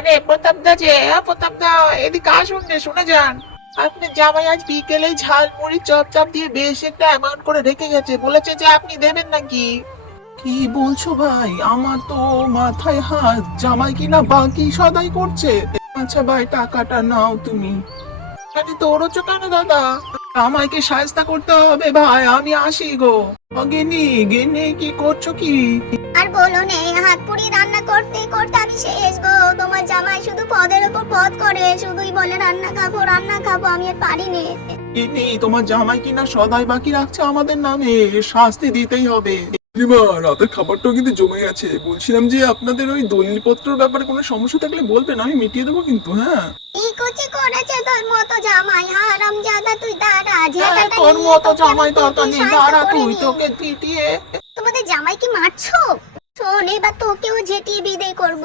আরে প্রতাপ দা যে, প্রতাপ দা, এদিকে আসুন রে, শুনে যান। আপনি জামাই আজ বিকেলে ঝালমুড়ি চপ চপ দিয়ে বেশ একটা অ্যামাউন্ট করে রেখে গেছে, বলেছে যে আপনি দেবেন নাকি। কি বলছো ভাই? আমার তো মাথায় হাত, জামাই কিনা বাকি সদাই করছে। আচ্ছা ভাই, টাকাটা নাও তুমি। আরে দৌড়চ্ছ কেন দাদা? আমাকে সাহায্য করতে হবে ভাই, আমি আসি গো। গিন্নি, গিন্নি, কি করছো কি? আর বলো নে, হাত পুড়ি রান্না করতে করতে আমি শেষ গো। তোমার জামাই শুধু পদের উপর পদ করে, শুধুই বলে রান্না খাবো রান্না খাবো, আমি আর পারি নে। গিন্নি, তোমার জামাই কিনা সদাই বাকি রাখছে আমাদের নামে, শাস্তি দিতেই হবে। মা, রাতের খাবারটাও কিন্তু জমে গেছে। বলছিলাম যে আপনাদের ওই দলিলপত্রের ব্যাপারে কোনো সমস্যা থাকলে বলবেন, আমি মিটিয়ে দেবো কিন্তু। হ্যাঁ, এই কুচি করেছে তোর মতো জামাই, হারামজাদা, তুই দাঁড়া, হ্যাঁ, ঝেঁটাটা তোর নিয়ে মতো তোকে আমি জামাই দরকার পিটিয়ে নেই, শায়েস্তা দাঁড়া করে তুই, নিই। তোকে পিটিয়ে। তোমাদের জামাইকে মারছো? শোন, এবার তোকেও ঝেঁটিয়ে বিদায় করবো।